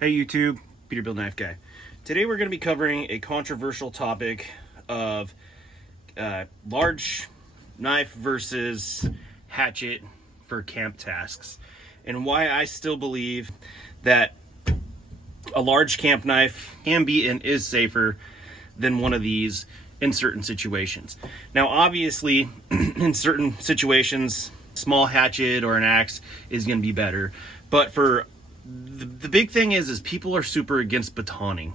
Hey YouTube, Peterbilt Knife Guy. Today we're going to be covering a controversial topic of large knife versus hatchet for camp tasks, and why I still believe that a large camp knife can be and is safer than one of these in certain situations. Now obviously in certain situations small hatchet or an axe is going to be better, but for the big thing is people are super against batoning,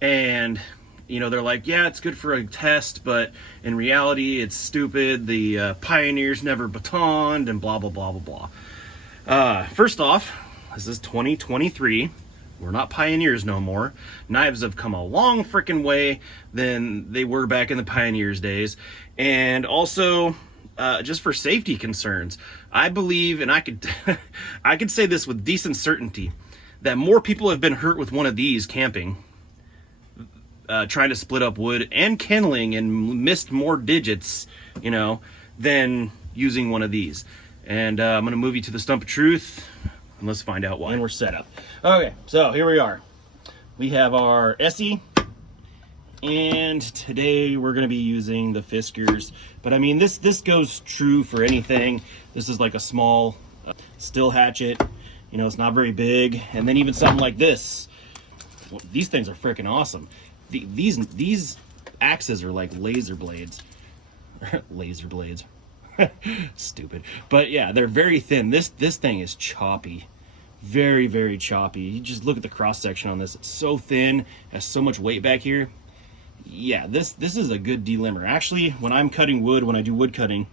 and you know, they're like, yeah, it's good for a test, but in reality it's stupid. The pioneers never batoned and blah blah blah blah blah. First off, this is 2023. We're not pioneers no more. Knives have come a long freaking way than they were back in the pioneers days. And also just for safety concerns, I believe, and I could I could say this with decent certainty, that more people have been hurt with one of these camping, trying to split up wood and kindling, and missed more digits, you know, than using one of these. And I'm gonna move you to the stump of truth, and let's find out why. And we're set up. Okay, so here we are. We have our Essie, and today we're going to be using the Fiskars. But I mean, this goes true for anything. This is like a small still hatchet. You know, it's not very big. And then even something like this. Well, these things are freaking awesome. These axes are like laser blades. Laser blades. Stupid. But yeah, they're very thin. This thing is choppy. Very, very choppy. You just look at the cross section on this. It's so thin, has so much weight back here. Yeah, this is a good delimber. Actually, when I'm cutting wood, when I do wood cutting,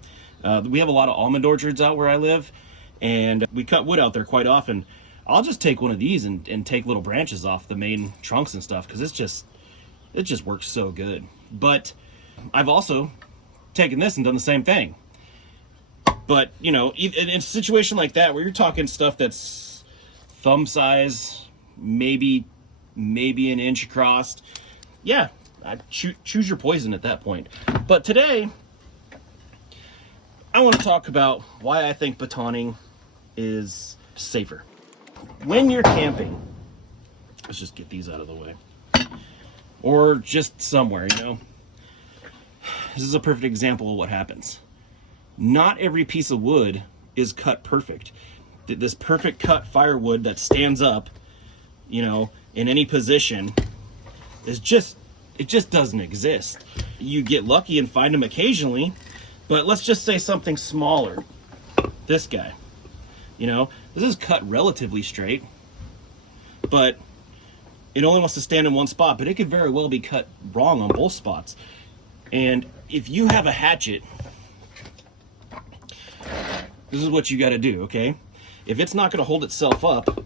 we have a lot of almond orchards out where I live, and we cut wood out there quite often. I'll just take one of these and take little branches off the main trunks and stuff, because it just works so good. But I've also taken this and done the same thing. But, you know, in a situation like that, where you're talking stuff that's thumb size, maybe an inch across, yeah, I'd choose your poison at that point. But today, I want to talk about why I think batoning is safer. When you're camping, let's just get these out of the way, or just somewhere, you know, this is a perfect example of what happens. Not every piece of wood is cut perfect. This perfect cut firewood that stands up, you know, in any position is it just doesn't exist. You get lucky and find them occasionally, but let's just say something smaller. This guy, you know, this is cut relatively straight, but it only wants to stand in one spot, but it could very well be cut wrong on both spots. And if you have a hatchet, this is what you got to do, okay? If it's not going to hold itself up,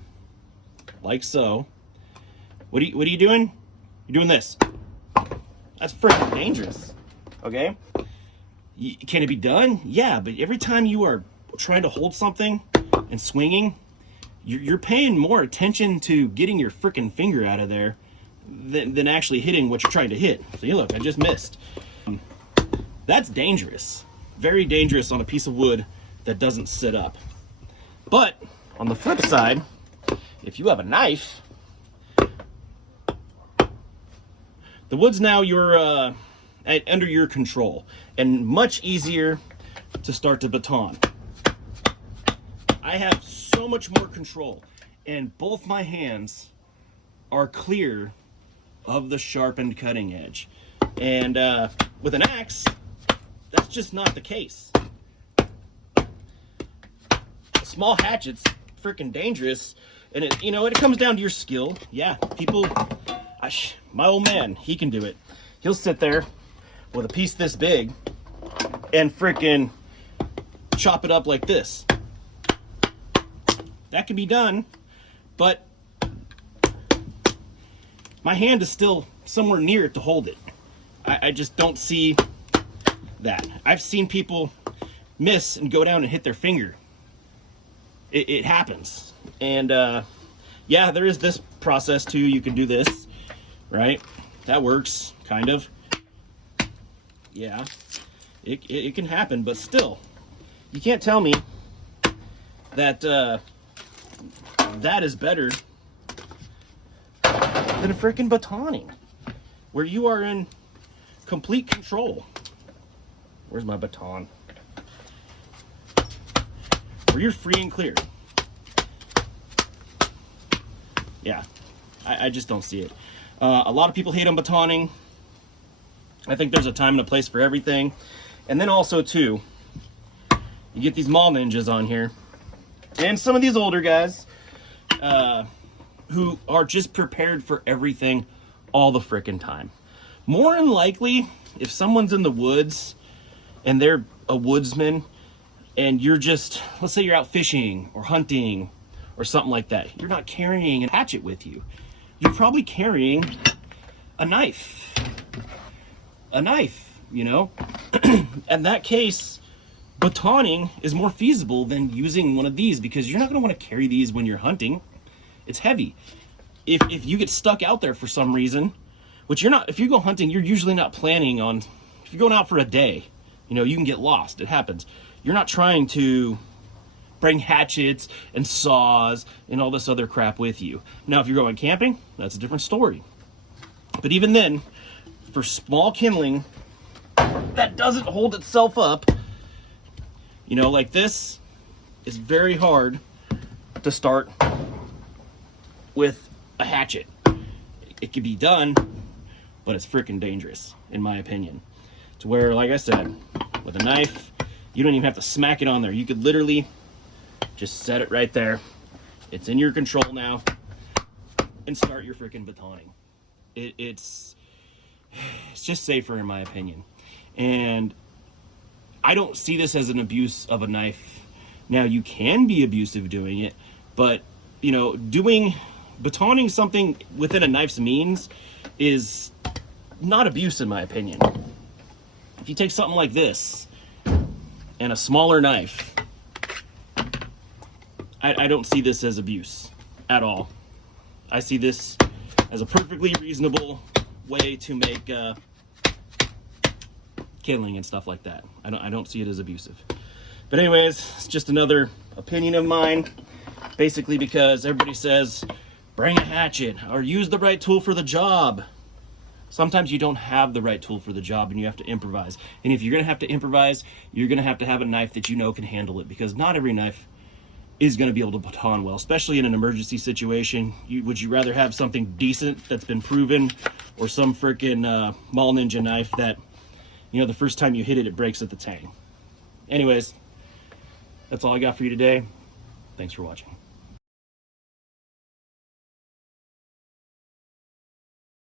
like so, what are you doing? You're doing this. That's freaking dangerous, okay? Can it be done? Yeah, but every time you are trying to hold something and swinging, you're paying more attention to getting your freaking finger out of there than actually hitting what you're trying to hit. See, look, I just missed. That's dangerous. Very dangerous on a piece of wood that doesn't sit up. But on the flip side, if you have a knife, the wood's now under your control, and much easier to start to baton. I have so much more control, and both my hands are clear of the sharpened cutting edge. And with an axe, that's just not the case. Small hatchet's freaking dangerous, and it comes down to your skill. Yeah, people, my old man, he can do it. He'll sit there with a piece this big and freaking chop it up like this. That can be done, but my hand is still somewhere near it to hold it. I just don't see that. I've seen people miss and go down and hit their finger. It happens. And yeah, there is this process too. You can do this, right? That works, kind of. Yeah, it can happen, but still, you can't tell me that that is better than a freaking batoning, where you are in complete control. Where's my baton? Where you're free and clear. Yeah, I just don't see it. A lot of people hate on batoning. I think there's a time and a place for everything. And then also too, you get these mall ninjas on here, and some of these older guys who are just prepared for everything all the frickin' time. More than likely, if someone's in the woods and they're a woodsman and you're just, let's say you're out fishing or hunting or something like that, you're not carrying a hatchet with you. You're probably carrying a knife. A knife, you know? In that case, batoning is more feasible than using one of these, because you're not going to want to carry these when you're hunting. It's heavy. If you get stuck out there for some reason, which you're not, if you go hunting, you're usually not planning on, if you're going out for a day, you know, you can get lost. It happens. You're not trying to bring hatchets and saws and all this other crap with you. Now, if you're going camping, that's a different story. But even then, for small kindling that doesn't hold itself up, you know, like this, is very hard to start with a hatchet. It can be done, but it's freaking dangerous, in my opinion. To where, like I said, with a knife, you don't even have to smack it on there. You could literally just set it right there. It's in your control now, and start your freaking batoning. It's just safer, in my opinion. And I don't see this as an abuse of a knife. Now, you can be abusive doing it, but, you know, batoning something within a knife's means is not abuse, in my opinion. If you take something like this and a smaller knife, I don't see this as abuse at all. I see this as a perfectly reasonable way to make kindling and stuff like that. I don't see it as abusive. But anyways, it's just another opinion of mine. Basically because everybody says, bring a hatchet or use the right tool for the job. Sometimes you don't have the right tool for the job and you have to improvise. And if you're going to have to improvise, you're going to have a knife that you know can handle it, because not every knife is going to be able to baton well, especially in an emergency situation. Would you rather have something decent that's been proven, or some freaking mall ninja knife that, you know, the first time you hit it, it breaks at the tang? Anyways, that's all I got for you today. Thanks for watching.